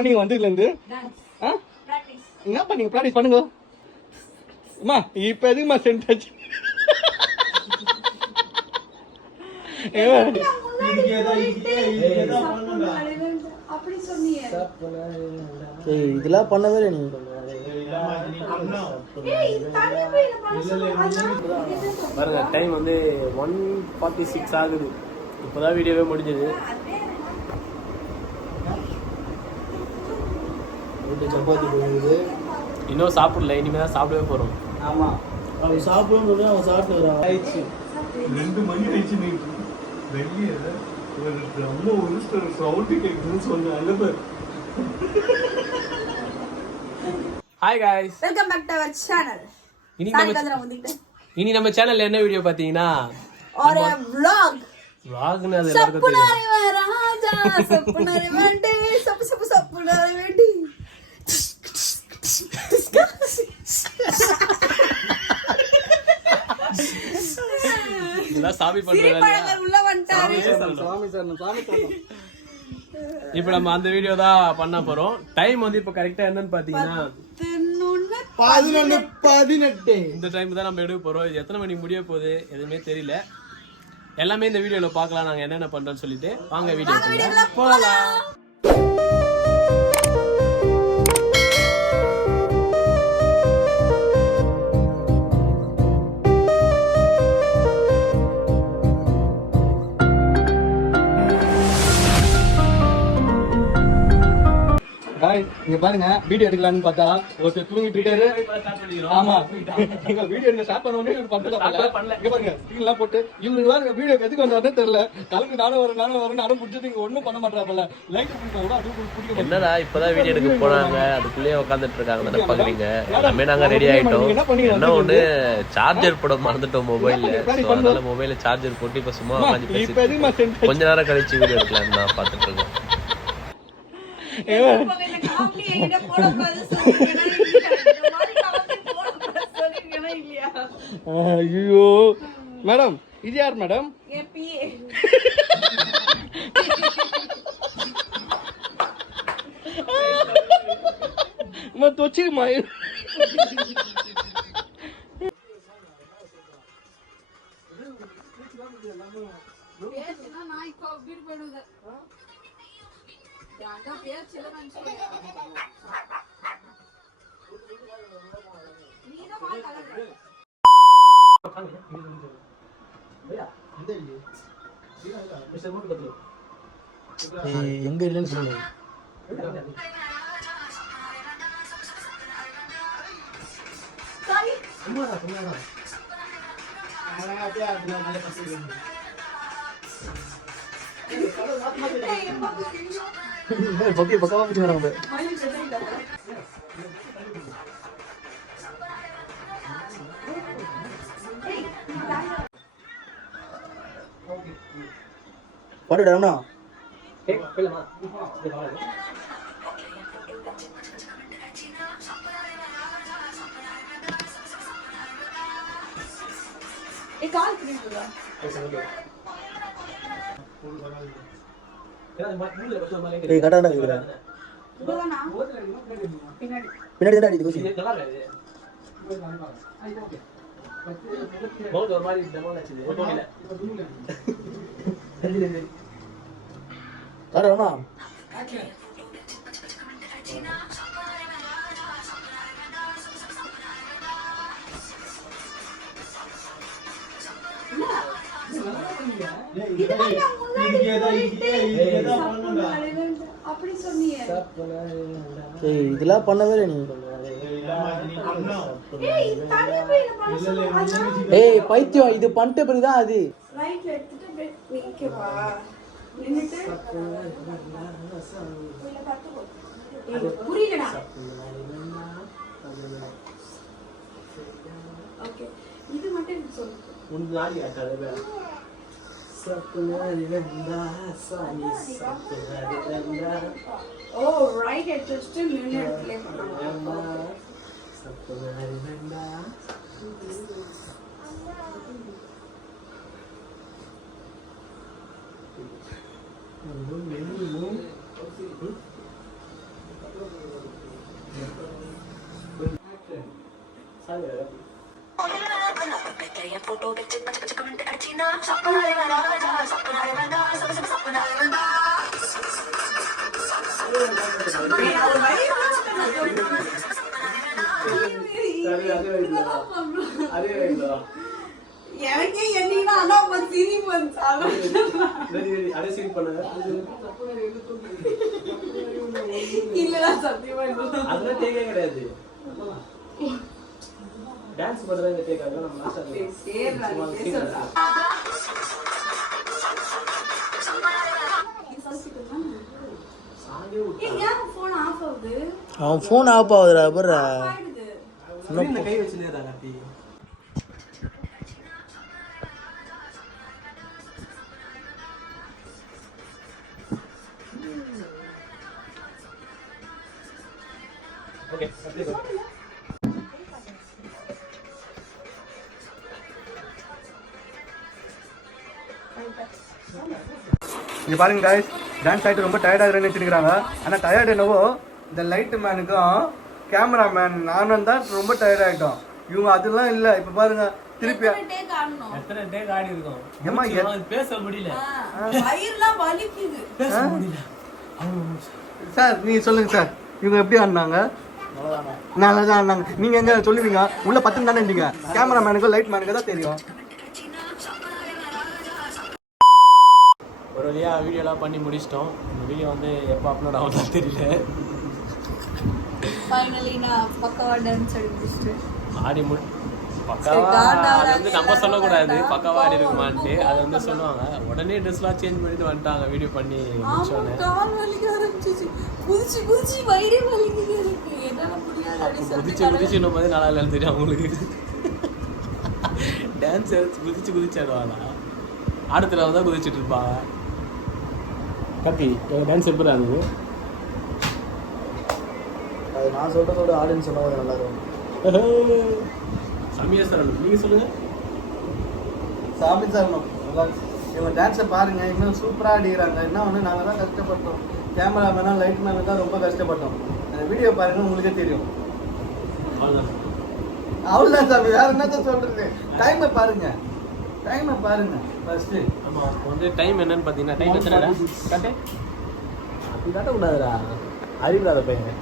பண்ணீங்க வந்ததுலேருந்து? என்ன பண்ணீங்க? ப்ராக்டிஸ் பண்ணுங்க அம்மா. இப்போ எதுக்குமா சென்ட் இதெல்லாம் பண்ணவே இல்லை நீ. பாருங்க டைம் வந்து 1:46 ஆகுது. இப்போதான் வீடியோவே முடிஞ்சது. சப்பாத்தி போகுது. இன்னும் சாப்பிடல, இனிமேல் தான் சாப்பிடவே போகிறோம். ஆமாம், அவன் சாப்பிடணும்னு சொல்லி அவன் சாப்பிட்டு ஆயிடுச்சு. 2 மணி ஆயிடுச்சு. வெளியே ஒரு ட்ரம்மு ஒரு சவுண்டு கேட்குதுன்னு சொன்னாங்க. Hi guys, welcome back to our channel. இனி நம்ம சேனல்ல என்ன வீடியோ பாத்தீங்கன்னா ஒரு vlog. vlogனு அது எல்லாருக்கும் தெரியும். ராஜா சப்புனரே வேண்டி சப்புனரே வேண்டி. இதெல்லாம் சாமி பண்றாங்க. உள்ள வந்துட்டாரு. சாமி சார். இப்போ நம்ம அந்த வீடியோ தான் பண்ண போறோம். டைம் வந்து இப்போ கரெக்டா என்னன்னு பாத்தீங்கன்னா 11:18. இந்த டைம் தான் நம்ம எடுக்க போறோம். இது எத்தனை மணிக்கு முடிய போகுது எதுவுமே தெரியல. எல்லாமே இந்த வீடியோல பார்க்கலாம் நாங்க என்னென்ன பண்றோம்னு சொல்லிட்டு. வாங்க வீடியோ போகலாம். இங்க பாருங்க, வீடியோ எடுக்கலாம்னு பார்த்தா ஒருத்தர் தூங்கிட்டு இருக்காரு. ஆமா, நீங்க வீடியோ ஸ்டார்ட் பண்ண உடனே பண்ணல. இங்க பாருங்க, ஸ்கிரீன் எல்லாம் போட்டு இவங்க வீடியோ எதுக்கு வந்தாருன்னு தெரியல. கலந்து நானும் வரேன் அடம் பிடிச்சது இங்க ஒண்ணும் பண்ண மாட்டாங்கல்ல. லைக் பிடிக்க அது பிடிக்க. என்னடா இப்பதான் வீடியோ எடுக்க போனாங்க, அதுக்குள்ளேயே உட்காந்துட்டு இருக்காங்க. பாக்குறீங்க எல்லாமே நாங்க ரெடி ஆயிட்டோம். என்ன ஒண்ணு, சார்ஜர் போட மறந்துட்டோம் மொபைல்ல. அதனால மொபைல்ல சார்ஜர் போட்டு இப்ப சும்மா உட்காந்து பேசி கொஞ்ச நேரம் கழிச்சு வீடியோ எடுக்கலாம் நான் பாத்துட்டு இருக்கேன். ஐயோ மேடம், இது யார் மேடம்? தொச்சிருமா? எங்க இல்லைன்னு சொல்லுங்க. பக்கமா பிடிச்சி வராங்க. பாடுடா பின்னாடி இதெல்லாம் பண்ணவே இல்லை நீ. ஏய் பைத்தியம், இது பண்ணிட்ட பிறகுதான் அது. Oh, right, it's just a minute left. எனக்கே என்னன்னா ஆனா ஒரு சிரிப்பு வந்துச்சாங்க இல்லடா சத்தியமா இல்ல அதெல்லாம் டேக்கே கிடையாது. டான்ஸ் பண்றவங்க டேக்காங்க. நம்ம மாஸ்டர் சேரா ஏன் போன் ஆஃப் ஆகுது அவன் ஃபோன் ஆஃப் ஆகுதுடா பாரு. ஆயிடுது ஸ்கிரீன்ல கை வச்சுனேடா காட்டி. ஓகே இங்க பாருங்க guys, டான்ஸ் ஆயிட்டு ரொம்ப டயர்ட் ஆகுறேன்னு வச்சிருக்காங்க. ஆனா டயர்ட் என்னவோ இந்த லைட் மேனுக்கும் கேமராமேன் நானும் தான் ரொம்ப டயர்ட் ஆயிட்டோம். இவங்க அதெல்லாம் இல்ல. இப்ப பாருங்க திருப்பி டேக் ஆடணும் எத்தனை டேக் ஆடி இருக்கோம். ஏமா பேச முடியல. வயிறுலாம் வலிக்குது பேச முடியல. சார் நீங்க சொல்லுங்க சார், இவங்க எப்படி ஆடினாங்க? நல்லா தான் ஆடினாங்க. நீங்க எங்க சொல்லுவீங்க? உள்ள 10 தானே இருந்தீங்க. கேமராமேனுக்கும் லைட் மேனுக்கு தான் தெரியும். ஒரு வழியா வீடியோலாம் பண்ணி முடிச்சிட்டோம். இந்த வீடியோ வந்து எப்போ அப்லோட் ஆகும்னு தெரியல. ஃபைனலி நான் பக்காவா டான்ஸ் ஆடிச்சிட்டு ஆடி பக்காவா அது வந்து நம்ம சொல்லக்கூடாது பக்காவா ஆடி இருக்குமான்ட்டு. அது வந்து சொல்லுவாங்க. உடனே ட்ரெஸ்லாம் சேஞ்ச் பண்ணிட்டு வந்துட்டாங்க வீடியோ பண்ணி முடிச்சோன்னே. கால் வலிக்க ஆரம்பிச்சிச்சு. குதிச்சு குதிச்சு வயிறே வலிக்குது எனக்கு. என்னால முடியாது அப்படி குதிச்சு இன்னும் போது நல்லா இல்லைன்னு தெரியும் அவங்களுக்கு. டான்ஸ் குதிச்சு ஆடுவாங்க. ஆடத்துல தான் குதிச்சுட்டு இருப்பாங்க. கத்தி டான்ஸ் எப்படி ஆகுது? அது நான் சொல்றதோட ஆடியன்ஸ் சொன்னா நல்லா இருக்கும். சமய சார் நீங்க சொல்லுங்க. சாமி சரணம். இவங்க டான்ஸை பாருங்க, இன்னும் சூப்பராக ஆடிக்கிறாங்க. என்ன ஒன்று நாங்கள் தான் கஷ்டப்பட்டோம். கேமராமேனா லைட் மேனு தான் ரொம்ப கஷ்டப்பட்டோம். அந்த வீடியோ பாருங்க, உங்களுக்கே தெரியும். அவ்வளோதான் சாமி, வேற என்னத்த சொல்றது? டைமை பாருங்க, டைமை பாருங்க ஃபர்ஸ்ட். ஆமா வந்து டைம் என்னன்னு பார்த்தீங்கன்னா டைம் எத்தனை காட்டு அப்படி காட்டக்கூடாதுடா. அறிவில்லாத பையன்.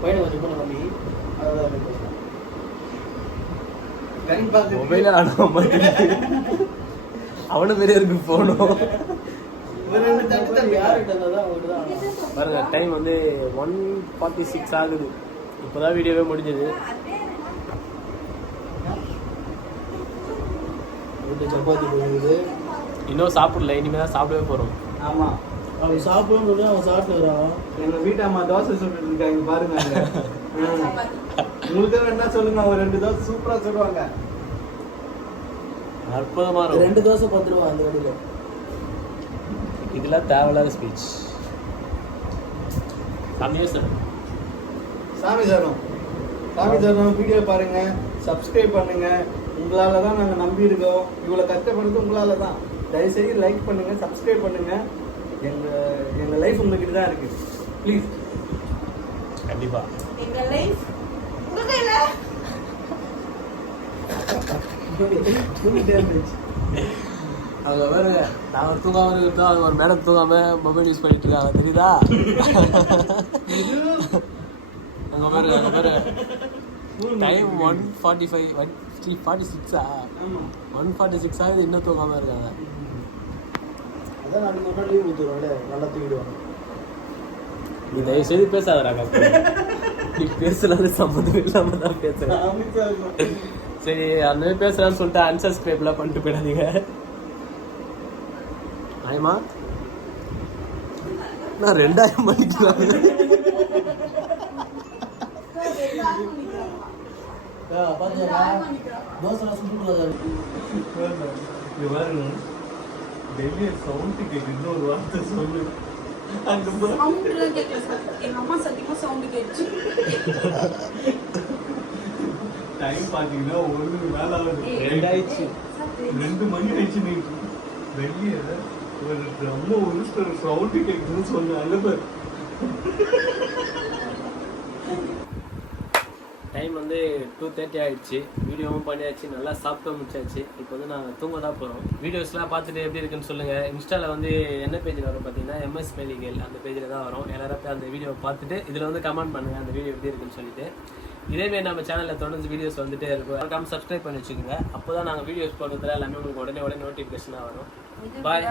பையனை கொஞ்சம் போன பண்ணி டைம் பார்த்து மொபைல ஆடாம அவனு பெரிய இருக்கு போனோம். பாருங்க டைம் வந்து 1:46 ஆகுது. இப்போதான் வீடியோவே முடிஞ்சது. சப்பாத்தி போகுது. இன்னும் சாப்பிடல, இனிமே தான் சாப்பிடவே போறோம். ஆமா, அவன் சாப்பிடணும்னு சொல்லி அவன் சாப்பிட்டுறான். எங்க வீட்டாம்மா தோசை சுட்டுட்டு இருக்காங்க பாருங்க. உங்களுக்கு என்ன சொல்லுங்க, அவங்க 2 தோசை சூப்பரா சொல்லுவாங்க. அற்புதமா இருக்கும். 2 தோசை 10 ரூபா அந்த கடையில. இதெல்லாம் தேவையில்லாத ஸ்பீச். சாமி சரணம், சாமி சரணம். வீடியோ பாருங்க, சப்ஸ்கிரைப் பண்ணுங்க. உங்களால தான் நாங்கள் நம்பி இருக்கோம். இவ்வளோ கஷ்டப்படுறது உங்களால தான். தயவுசெய்து லைக் பண்ணுங்க, சப்ஸ்கிரைப் பண்ணுங்க. எங்க லைஃப் உங்ககிட்ட தான் இருக்கு. ப்ளீஸ். கண்டிப்பா எங்க லைஃப் உங்க கையில. அவங்க வேற நான் தூங்காம இருக்கட்டும், அவங்க ஒரு மேடம் தூங்காம மொபைல் யூஸ் பண்ணிட்டு இருக்காங்க தெரியுதா? அங்க பேரு டைம் 1:45 1:46 ஆகுது. இன்னும் தூங்காம இருக்காங்க. அதான் நாளைக்கு ஒரு நாள் லீவ் கொடுத்துருவோம்ல, நல்லா தூங்கிடுவாங்க. நீ தயவு செய்து பேசாதடா காக்கு. நீ பேசலான்னு சம்மந்தம் இல்லாம தான் பேசுறேன். சரி அந்த மாதிரி பேசுறான்னு சொல்லிட்டு அன்சப்ஸ்கிரைப்லாம் பண்ணிட்டு போயிடாதீங்க. ஆயமா நான் 2000 பண்ணிக்கலாம். பாத்தியா தோசை சுட்டு டெல்லி சவுண்ட் கேட்கு. இன்னொரு வார்த்தை சொல்லு. சவுண்ட் கேட்கல. எங்க அம்மா சத்தியமா சவுண்ட் கேட்டுச்சு. டைம் பார்த்தீங்கன்னா 1 மேல ஆகுது. 2 ஆயிடுச்சு. 2 மணி ஆயிடுச்சு. நீங்க வெளியே ஒரு ட்ரம்ம ஒரு சவுண்ட் கேட்குதுன்னு சொன்ன அழுப டைம் வந்து 2:30 ஆயிடுச்சு. வீடியோவும் பண்ணியாச்சு, நல்லா சாப்பிட்டு முடிச்சாச்சு. இப்போ வந்து நாங்கள் தூங்க தான் போகிறோம். வீடியோஸ்லாம் பார்த்துட்டு எப்படி இருக்குன்னு சொல்லுங்கள். இன்ஸ்டாவில் வந்து என்ன பேஜில் வரும் பார்த்தீங்கன்னா MS மெலிகேல் அந்த பேஜில் தான் வரும். எல்லாரும் போய் அந்த வீடியோவை பார்த்துட்டு இதில் வந்து கமெண்ட் பண்ணுங்கள் அந்த வீடியோ எப்படி இருக்குன்னு சொல்லிட்டு. இதேமாரி நம்ம சேனலில் தொடர்ந்து வீடியோஸ் வந்துட்டே இருக்கும். மறக்காம சப்ஸ்கிரைப் பண்ணி வச்சுக்கோங்க. அப்போ தான் நாங்கள் வீடியோஸ் போடுறதுல எல்லாமே உங்களுக்கு உடனே நோட்டிஃபிகேஷனாக வரும். பாய்.